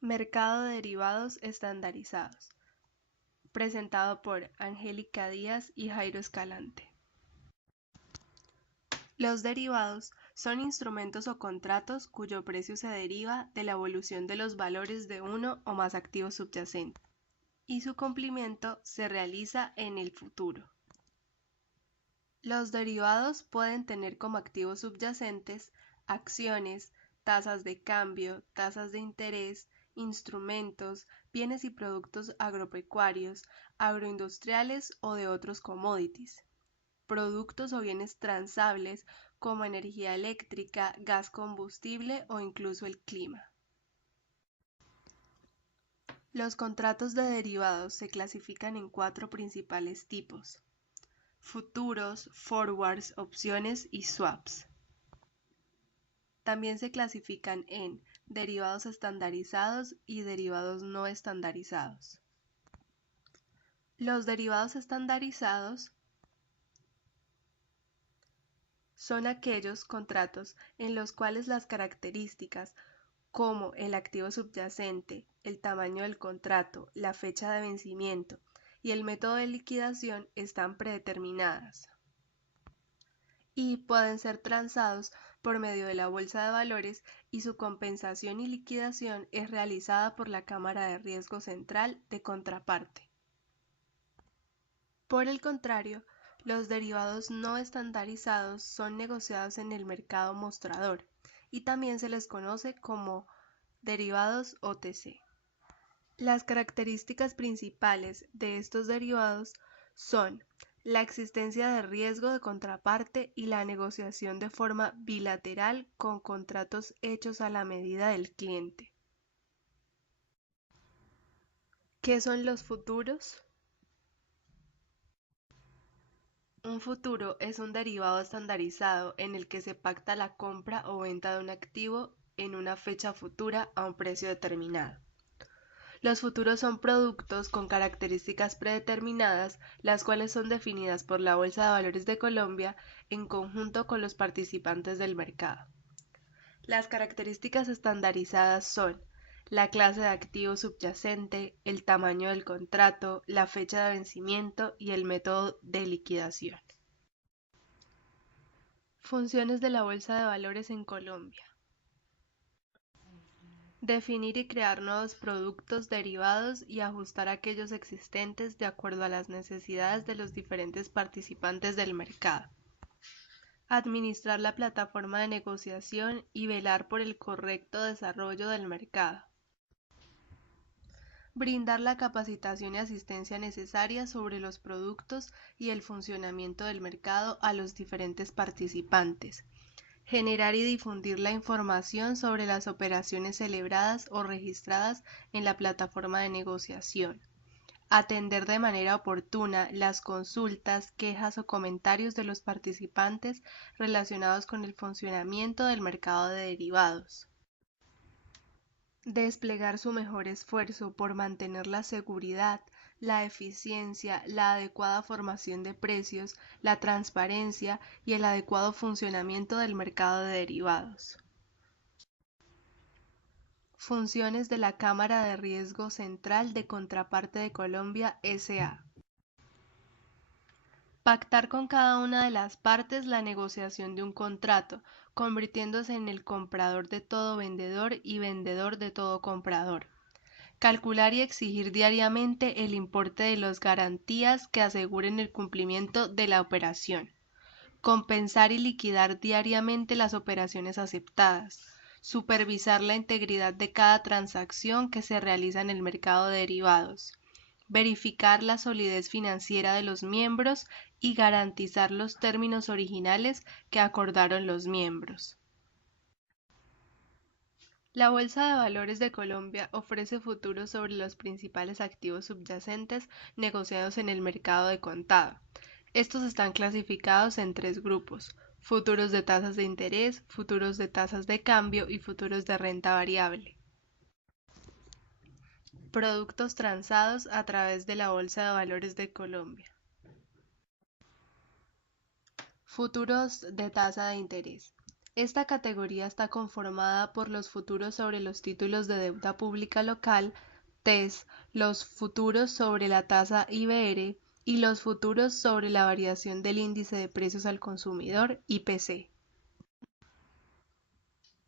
Mercado de derivados estandarizados, presentado por Angélica Díaz y Jairo Escalante. Los derivados son instrumentos o contratos cuyo precio se deriva de la evolución de los valores de uno o más activos subyacentes, y su cumplimiento se realiza en el futuro. Los derivados pueden tener como activos subyacentes acciones, tasas de cambio, tasas de interés, instrumentos, bienes y productos agropecuarios, agroindustriales o de otros commodities, productos o bienes transables como energía eléctrica, gas combustible o incluso el clima. Los contratos de derivados se clasifican en 4 principales tipos: futuros, forwards, opciones y swaps. También se clasifican en derivados estandarizados y derivados no estandarizados. Los derivados estandarizados son aquellos contratos en los cuales las características como el activo subyacente, el tamaño del contrato, la fecha de vencimiento y el método de liquidación están predeterminadas y pueden ser transados por medio de la bolsa de valores, y su compensación y liquidación es realizada por la cámara de riesgo central de contraparte. Por el contrario, los derivados no estandarizados son negociados en el mercado mostrador y también se les conoce como derivados OTC. Las características principales de estos derivados son la existencia de riesgo de contraparte y la negociación de forma bilateral con contratos hechos a la medida del cliente. ¿Qué son los futuros? Un futuro es un derivado estandarizado en el que se pacta la compra o venta de un activo en una fecha futura a un precio determinado. Los futuros son productos con características predeterminadas, las cuales son definidas por la Bolsa de Valores de Colombia en conjunto con los participantes del mercado. Las características estandarizadas son la clase de activo subyacente, el tamaño del contrato, la fecha de vencimiento y el método de liquidación. Funciones de la Bolsa de Valores en Colombia. Definir y crear nuevos productos derivados y ajustar aquellos existentes de acuerdo a las necesidades de los diferentes participantes del mercado. Administrar la plataforma de negociación y velar por el correcto desarrollo del mercado. Brindar la capacitación y asistencia necesaria sobre los productos y el funcionamiento del mercado a los diferentes participantes. Generar y difundir la información sobre las operaciones celebradas o registradas en la plataforma de negociación. Atender de manera oportuna las consultas, quejas o comentarios de los participantes relacionados con el funcionamiento del mercado de derivados. Desplegar su mejor esfuerzo por mantener la seguridad, la eficiencia, la adecuada formación de precios, la transparencia y el adecuado funcionamiento del mercado de derivados. Funciones de la Cámara de Riesgo Central de Contraparte de Colombia S.A. Pactar con cada una de las partes la negociación de un contrato, convirtiéndose en el comprador de todo vendedor y vendedor de todo comprador. Calcular y exigir diariamente el importe de las garantías que aseguren el cumplimiento de la operación. Compensar y liquidar diariamente las operaciones aceptadas. Supervisar la integridad de cada transacción que se realiza en el mercado de derivados. Verificar la solidez financiera de los miembros y garantizar los términos originales que acordaron los miembros. La Bolsa de Valores de Colombia ofrece futuros sobre los principales activos subyacentes negociados en el mercado de contado. Estos están clasificados en 3 grupos: futuros de tasas de interés, futuros de tasas de cambio y futuros de renta variable. Productos transados a través de la Bolsa de Valores de Colombia. Futuros de tasa de interés. Esta categoría está conformada por los futuros sobre los títulos de deuda pública local, TES, los futuros sobre la tasa IBR y los futuros sobre la variación del índice de precios al consumidor, IPC.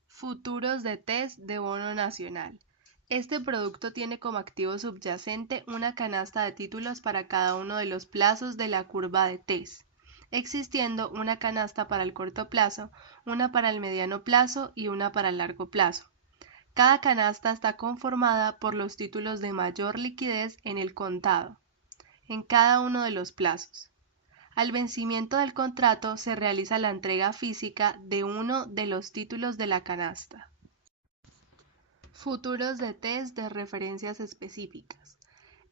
Futuros de TES de bono nacional. Este producto tiene como activo subyacente una canasta de títulos para cada uno de los plazos de la curva de TES, existiendo una canasta para el corto plazo, una para el mediano plazo y una para el largo plazo. Cada canasta está conformada por los títulos de mayor liquidez en el contado, en cada uno de los plazos. Al vencimiento del contrato se realiza la entrega física de uno de los títulos de la canasta. Futuros de TES de referencias específicas.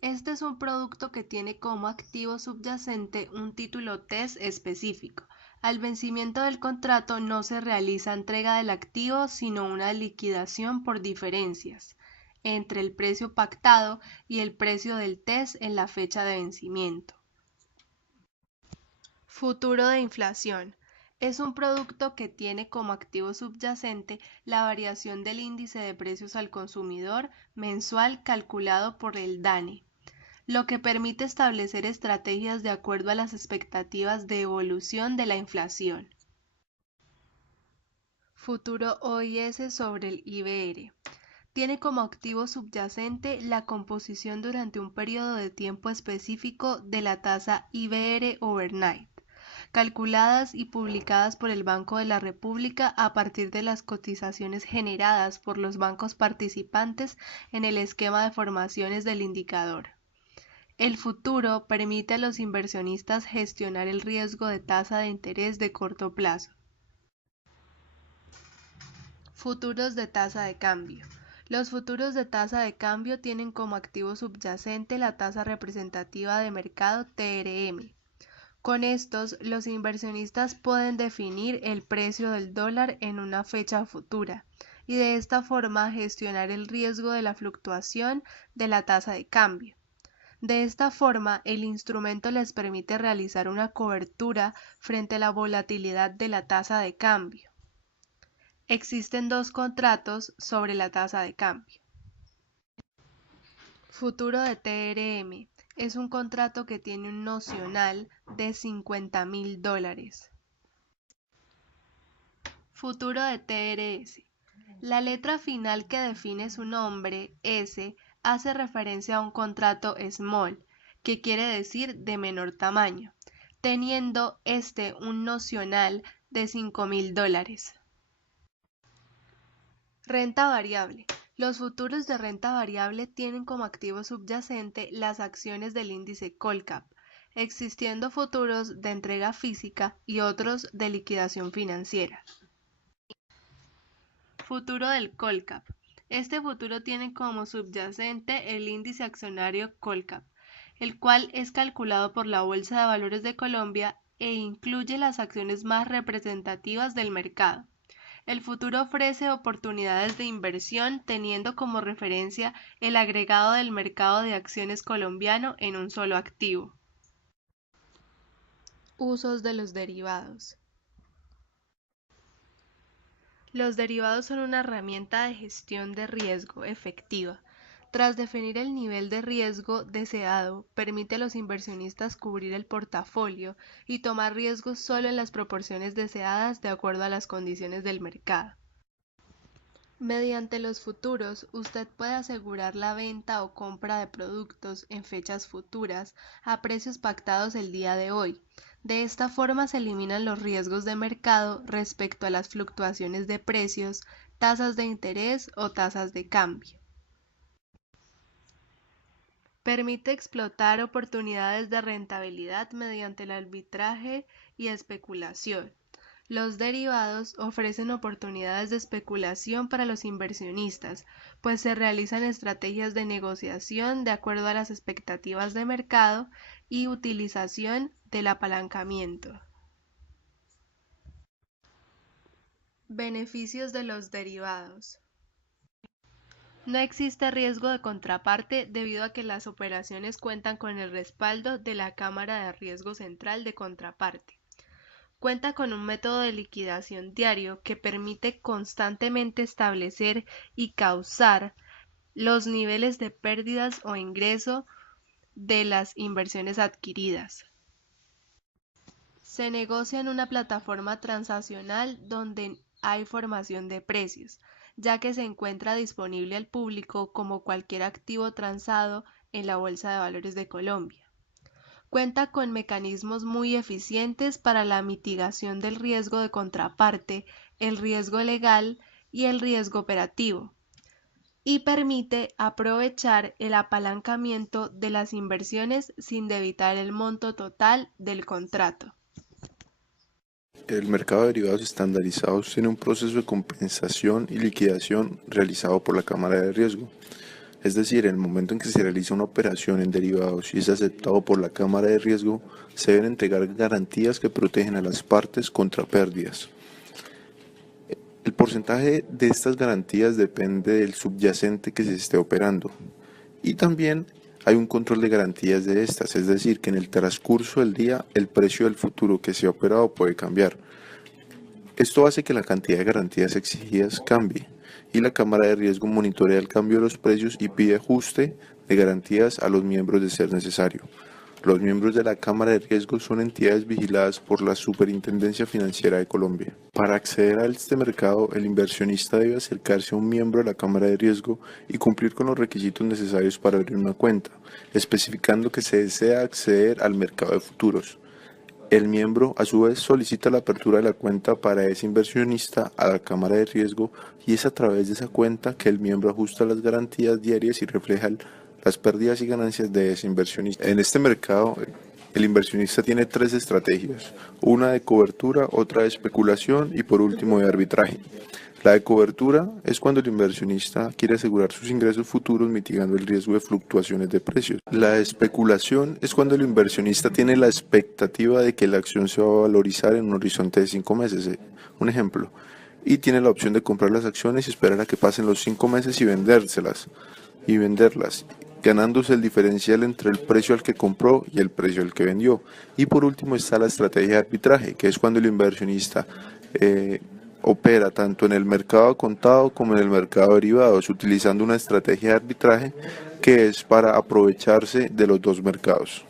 Este es un producto que tiene como activo subyacente un título TES específico. Al vencimiento del contrato no se realiza entrega del activo, sino una liquidación por diferencias entre el precio pactado y el precio del TES en la fecha de vencimiento. Futuro de inflación. Es un producto que tiene como activo subyacente la variación del índice de precios al consumidor mensual calculado por el DANE, lo que permite establecer estrategias de acuerdo a las expectativas de evolución de la inflación. Futuro OIS sobre el IBR. Tiene como activo subyacente la composición durante un periodo de tiempo específico de la tasa IBR overnight, calculadas y publicadas por el Banco de la República a partir de las cotizaciones generadas por los bancos participantes en el esquema de formaciones del indicador. El futuro permite a los inversionistas gestionar el riesgo de tasa de interés de corto plazo. Futuros de tasa de cambio. Los futuros de tasa de cambio tienen como activo subyacente la tasa representativa de mercado TRM. Con estos, los inversionistas pueden definir el precio del dólar en una fecha futura y de esta forma gestionar el riesgo de la fluctuación de la tasa de cambio. De esta forma, el instrumento les permite realizar una cobertura frente a la volatilidad de la tasa de cambio. Existen dos contratos sobre la tasa de cambio. Futuro de TRM. Es un contrato que tiene un nocional de $50.000. Futuro de TRS. La letra final que define su nombre, S, hace referencia a un contrato small, que quiere decir de menor tamaño, teniendo este un nocional de $5.000. Renta variable. Los futuros de renta variable tienen como activo subyacente las acciones del índice Colcap, existiendo futuros de entrega física y otros de liquidación financiera. Futuro del Colcap. Este futuro tiene como subyacente el índice accionario Colcap, el cual es calculado por la Bolsa de Valores de Colombia e incluye las acciones más representativas del mercado. El futuro ofrece oportunidades de inversión teniendo como referencia el agregado del mercado de acciones colombiano en un solo activo. Usos de los derivados. Los derivados son una herramienta de gestión de riesgo efectiva. Tras definir el nivel de riesgo deseado, permite a los inversionistas cubrir el portafolio y tomar riesgos solo en las proporciones deseadas de acuerdo a las condiciones del mercado. Mediante los futuros, usted puede asegurar la venta o compra de productos en fechas futuras a precios pactados el día de hoy. De esta forma se eliminan los riesgos de mercado respecto a las fluctuaciones de precios, tasas de interés o tasas de cambio. Permite explotar oportunidades de rentabilidad mediante el arbitraje y especulación. Los derivados ofrecen oportunidades de especulación para los inversionistas, pues se realizan estrategias de negociación de acuerdo a las expectativas de mercado y utilización del apalancamiento. Beneficios de los derivados. No existe riesgo de contraparte debido a que las operaciones cuentan con el respaldo de la Cámara de Riesgo Central de Contraparte. Cuenta con un método de liquidación diario que permite constantemente establecer y causar los niveles de pérdidas o ingreso de las inversiones adquiridas. Se negocia en una plataforma transaccional donde hay formación de precios, ya que se encuentra disponible al público como cualquier activo transado en la Bolsa de Valores de Colombia. Cuenta con mecanismos muy eficientes para la mitigación del riesgo de contraparte, el riesgo legal y el riesgo operativo, y permite aprovechar el apalancamiento de las inversiones sin debitar el monto total del contrato. El mercado de derivados estandarizados tiene un proceso de compensación y liquidación realizado por la cámara de riesgo. Es decir, en el momento en que se realiza una operación en derivados y es aceptado por la cámara de riesgo, se deben entregar garantías que protegen a las partes contra pérdidas. El porcentaje de estas garantías depende del subyacente que se esté operando y también hay un control de garantías de estas, es decir, que en el transcurso del día el precio del futuro que se ha operado puede cambiar. Esto hace que la cantidad de garantías exigidas cambie y la cámara de riesgo monitorea el cambio de los precios y pide ajuste de garantías a los miembros de ser necesario. Los miembros de la Cámara de Riesgo son entidades vigiladas por la Superintendencia Financiera de Colombia. Para acceder a este mercado, el inversionista debe acercarse a un miembro de la Cámara de Riesgo y cumplir con los requisitos necesarios para abrir una cuenta, especificando que se desea acceder al mercado de futuros. El miembro, a su vez, solicita la apertura de la cuenta para ese inversionista a la Cámara de Riesgo y es a través de esa cuenta que el miembro ajusta las garantías diarias y refleja las pérdidas y ganancias de ese inversionista. En este mercado, el inversionista tiene tres estrategias, una de cobertura, otra de especulación y por último de arbitraje. La de cobertura es cuando el inversionista quiere asegurar sus ingresos futuros mitigando el riesgo de fluctuaciones de precios. La de especulación es cuando el inversionista tiene la expectativa de que la acción se va a valorizar en un horizonte de 5 meses. Un ejemplo, y tiene la opción de comprar las acciones y esperar a que pasen los 5 meses y venderlas, ganándose el diferencial entre el precio al que compró y el precio al que vendió. Y por último está la estrategia de arbitraje, que es cuando el inversionista opera tanto en el mercado contado como en el mercado de derivados, utilizando una estrategia de arbitraje que es para aprovecharse de los dos mercados.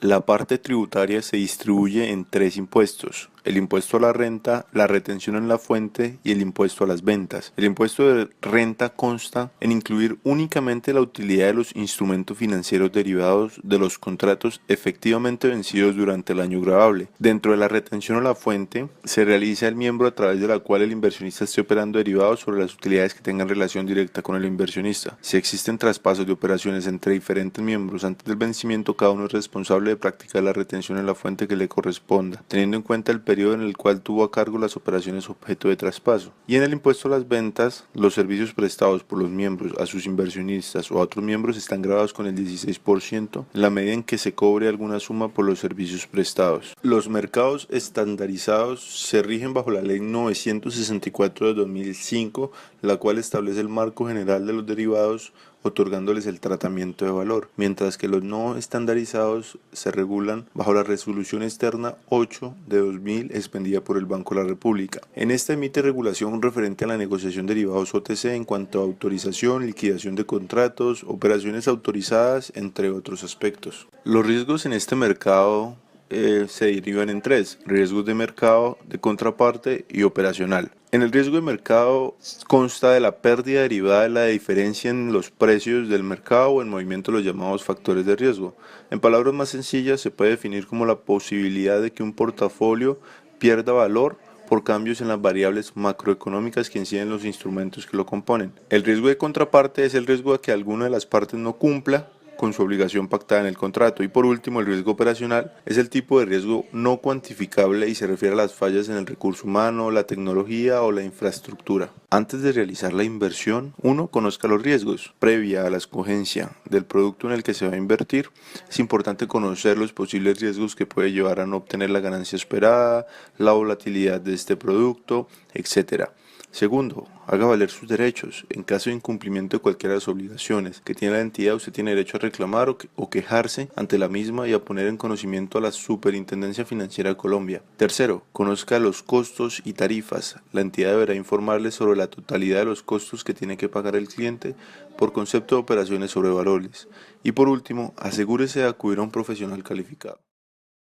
La parte tributaria se distribuye en tres impuestos: el impuesto a la renta, la retención en la fuente y el impuesto a las ventas. El impuesto de renta consta en incluir únicamente la utilidad de los instrumentos financieros derivados de los contratos efectivamente vencidos durante el año gravable. Dentro de la retención a la fuente se realiza el miembro a través de la cual el inversionista esté operando derivados sobre las utilidades que tengan relación directa con el inversionista. Si existen traspasos de operaciones entre diferentes miembros antes del vencimiento, cada uno es responsable de practicar la retención en la fuente que le corresponda, teniendo en cuenta el periodo en el cual tuvo a cargo las operaciones objeto de traspaso. Y en el impuesto a las ventas, los servicios prestados por los miembros a sus inversionistas o a otros miembros están grabados con el 16% en la medida en que se cobre alguna suma por los servicios prestados. Los mercados estandarizados se rigen bajo la Ley 964 de 2005, la cual establece el marco general de los derivados, otorgándoles el tratamiento de valor, mientras que los no estandarizados se regulan bajo la Resolución Externa 8 de 2000 expendida por el Banco de la República. En esta emite regulación referente a la negociación de derivados OTC en cuanto a autorización, liquidación de contratos, operaciones autorizadas, entre otros aspectos. Los riesgos en este mercado se derivan en tres: riesgos de mercado, de contraparte y operacional. En el riesgo de mercado consta de la pérdida derivada de la diferencia en los precios del mercado o en movimiento de los llamados factores de riesgo. En palabras más sencillas, se puede definir como la posibilidad de que un portafolio pierda valor por cambios en las variables macroeconómicas que inciden en los instrumentos que lo componen. El riesgo de contraparte es el riesgo de que alguna de las partes no cumpla con su obligación pactada en el contrato. Y por último, el riesgo operacional es el tipo de riesgo no cuantificable y se refiere a las fallas en el recurso humano, la tecnología o la infraestructura. Antes de realizar la inversión, uno conozca los riesgos. Previa a la escogencia del producto en el que se va a invertir, es importante conocer los posibles riesgos que puede llevar a no obtener la ganancia esperada, la volatilidad de este producto, etc. Segundo, haga valer sus derechos. En caso de incumplimiento de cualquiera de las obligaciones que tiene la entidad, usted tiene derecho a reclamar o quejarse ante la misma y a poner en conocimiento a la Superintendencia Financiera de Colombia. Tercero, conozca los costos y tarifas. La entidad deberá informarle sobre la totalidad de los costos que tiene que pagar el cliente por concepto de operaciones sobre valores. Y por último, asegúrese de acudir a un profesional calificado.